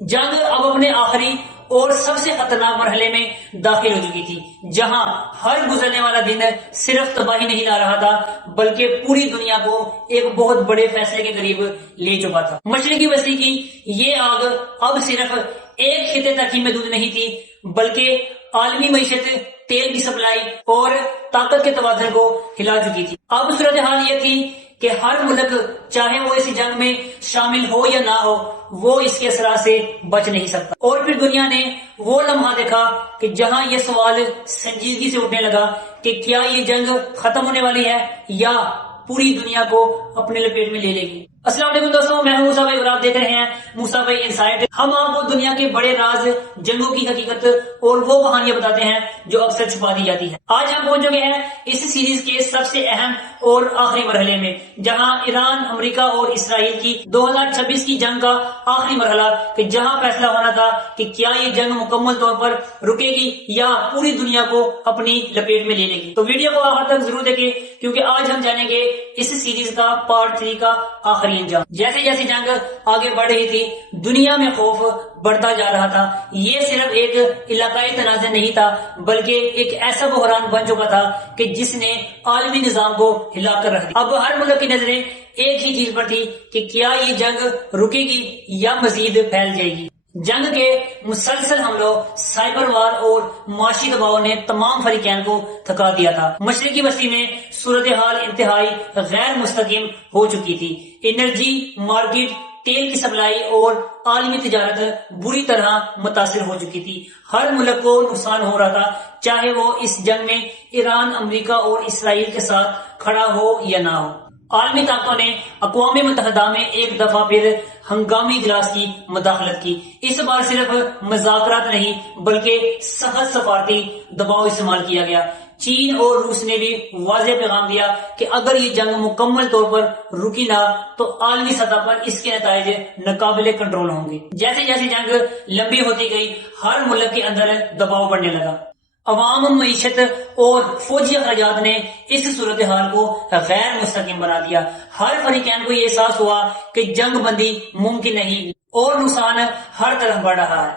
جنگ اب اپنے آخری اور سب سے خطرناک مرحلے میں داخل ہو چکی تھی، جہاں ہر گزرنے والا دن صرف تباہی نہیں لا رہا تھا بلکہ پوری دنیا کو ایک بہت بڑے فیصلے کے قریب لے چکا تھا۔ مشرقی وسطی کی یہ آگ اب صرف ایک خطے تک ہی محدود نہیں تھی بلکہ عالمی معیشت، تیل کی سپلائی اور طاقت کے توازن کو ہلا چکی تھی۔ اب صورتحال یہ تھی کہ ہر ملک چاہے وہ اس جنگ میں شامل ہو یا نہ ہو، وہ اس کے اثرات سے بچ نہیں سکتا۔ اور پھر دنیا نے وہ لمحہ دیکھا کہ جہاں یہ سوال سنجیدگی سے اٹھنے لگا کہ کیا یہ جنگ ختم ہونے والی ہے یا پوری دنیا کو اپنے لپیٹ میں لے لے گی۔ السلام علیکم دوستوں، میں ہوں موسیٰ بھائی اور آپ دیکھ رہے ہیں موسیٰ بھائی انسائٹ۔ ہم آپ کو دنیا کے بڑے راز، جنگوں کی حقیقت اور وہ کہانیاں بتاتے ہیں جو اکثر چھپا دی جاتی ہیں۔ آج ہم پہنچ چکے ہیں اس سیریز کے سب سے اہم اور آخری مرحلے میں، جہاں ایران، امریکہ اور اسرائیل کی 2026 کی جنگ کا آخری مرحلہ، کہ جہاں فیصلہ ہونا تھا کہ کیا یہ جنگ مکمل طور پر رکے گی یا پوری دنیا کو اپنی لپیٹ میں لے لے گی۔ تو ویڈیو کو آخر تک ضرور دیکھیں کیونکہ آج ہم جانیں گے اس سیریز کا پارٹ 3 کا آخری انجام۔ جیسے جیسے جنگ آگے بڑھ رہی تھی، دنیا میں خوف بڑھتا جا رہا تھا۔ یہ صرف ایک علاقائی تنازع نہیں تھا بلکہ ایک ایسا بحران بن چکا تھا کہ جس نے عالمی نظام کو ہلا کر رکھ دیا۔ اب ہر ملک کی نظریں ایک ہی چیز پر تھی کہ کیا یہ جنگ رکے گی یا مزید پھیل جائے گی۔ جنگ کے مسلسل حملوں، سائبر وار اور معاشی دباؤ نے تمام فریقین کو تھکا دیا تھا۔ مشرقی وسطی میں صورتحال انتہائی غیر مستقیم ہو چکی تھی۔ انرجی مارکیٹ، تیل کی سپلائی اور عالمی تجارت بری طرح متاثر ہو چکی تھی۔ ہر ملک کو نقصان ہو رہا تھا، چاہے وہ اس جنگ میں ایران، امریکہ اور اسرائیل کے ساتھ کھڑا ہو یا نہ ہو۔ عالمی طاقتوں نے اقوام متحدہ میں ایک دفعہ پھر ہنگامی اجلاس کی مداخلت کی۔ اس بار صرف مذاکرات نہیں بلکہ سخت سفارتی دباؤ استعمال کیا گیا۔ چین اور روس نے بھی واضح پیغام دیا کہ اگر یہ جنگ مکمل طور پر رکی نہ تو عالمی سطح پر اس کے نتائج ناقابل کنٹرول ہوں گے۔ جیسے جیسے جنگ لمبی ہوتی گئی، ہر ملک کے اندر دباؤ بڑھنے لگا۔ عوام، معیشت اور فوجی اخراجات نے اس صورتحال کو غیر مستقیم بنا دیا۔ ہر فریقین کو یہ احساس ہوا کہ جنگ بندی ممکن نہیں اور نقصان ہر طرف بڑھ رہا ہے۔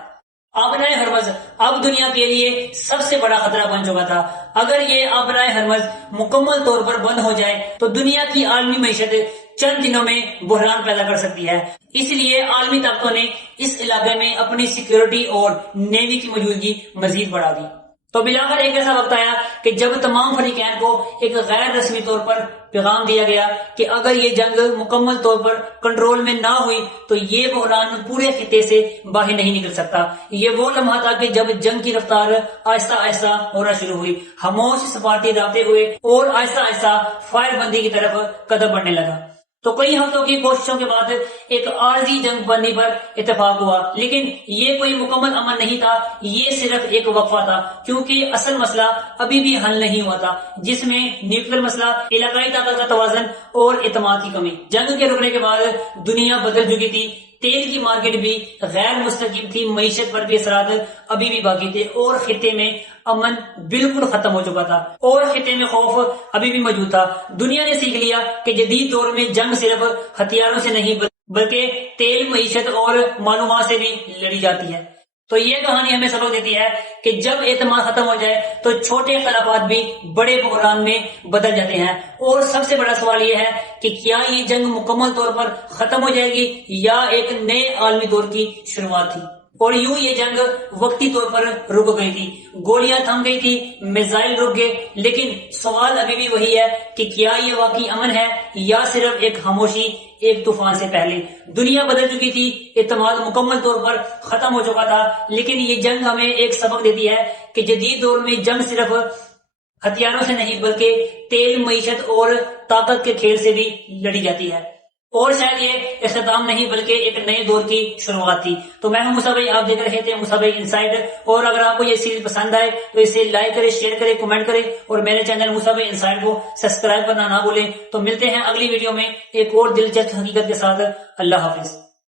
آبنائے ہرمز اب دنیا کے لیے سب سے بڑا خطرہ بن چکا تھا۔ اگر یہ آبنائے ہرمز مکمل طور پر بند ہو جائے تو دنیا کی عالمی معیشت چند دنوں میں بحران پیدا کر سکتی ہے۔ اس لیے عالمی طاقتوں نے اس علاقے میں اپنی سیکیورٹی اور نیوی کی موجودگی مزید بڑھا دی۔ تو بلاخر ایک ایسا وقت آیا کہ جب تمام فریقین کو ایک غیر رسمی طور پر پیغام دیا گیا کہ اگر یہ جنگ مکمل طور پر کنٹرول میں نہ ہوئی تو یہ بحران پورے خطے سے باہر نہیں نکل سکتا۔ یہ وہ لمحہ تھا کہ جب جنگ کی رفتار آہستہ آہستہ ہونا شروع ہوئی، خاموش سفارتی رابطے ہوئے اور آہستہ آہستہ فائر بندی کی طرف قدم بڑھنے لگا۔ تو کئی ہفتوں کی کوششوں کے بعد ایک عارضی جنگ بندی پر اتفاق ہوا، لیکن یہ کوئی مکمل امن نہیں تھا، یہ صرف ایک وقفہ تھا، کیونکہ اصل مسئلہ ابھی بھی حل نہیں ہوا تھا، جس میں نیوکلیر مسئلہ، علاقائی طاقت کا توازن اور اعتماد کی کمی۔ جنگ کے رکنے کے بعد دنیا بدل چکی تھی، تیل کی مارکیٹ بھی غیر مستقیم تھی، معیشت پر بھی اثرات ابھی بھی باقی تھے اور خطے میں امن بالکل ختم ہو چکا تھا اور خطے میں خوف ابھی بھی موجود تھا۔ دنیا نے سیکھ لیا کہ جدید دور میں جنگ صرف ہتھیاروں سے نہیں بلکہ تیل، معیشت اور معلومات سے بھی لڑی جاتی ہے۔ تو یہ کہانی ہمیں سبق دیتی ہے کہ جب اعتماد ختم ہو جائے تو چھوٹے اختلافات بھی بڑے بحران میں بدل جاتے ہیں۔ اور سب سے بڑا سوال یہ ہے کہ کیا یہ جنگ مکمل طور پر ختم ہو جائے گی یا ایک نئے عالمی دور کی شروعات تھی۔ اور یوں یہ جنگ وقتی طور پر رک گئی تھی، گولیاں تھم گئی تھی، میزائل رک گئے، لیکن سوال ابھی بھی وہی ہے کہ کیا یہ واقعی امن ہے یا صرف ایک خاموشی ایک طوفان سے پہلے۔ دنیا بدل چکی تھی، اعتماد مکمل طور پر ختم ہو چکا تھا، لیکن یہ جنگ ہمیں ایک سبق دیتی ہے کہ جدید دور میں جنگ صرف ہتھیاروں سے نہیں بلکہ تیل، معیشت اور طاقت کے کھیل سے بھی لڑی جاتی ہے۔ اور شاید یہ اختتام نہیں بلکہ ایک نئے دور کی شروعات تھی۔ تو میں ہوں موسیٰ بھائی، آپ دیکھ رہے تھے موسیٰ بھائی انسائٹ، اور اگر آپ کو یہ سیریز پسند آئے تو اسے لائک کریں، شیئر کریں، کمنٹ کریں اور میرے چینل موسیٰ بھائی انسائٹ کو سبسکرائب کرنا نہ بھولیں۔ تو ملتے ہیں اگلی ویڈیو میں ایک اور دلچسپ حقیقت کے ساتھ۔ اللہ حافظ۔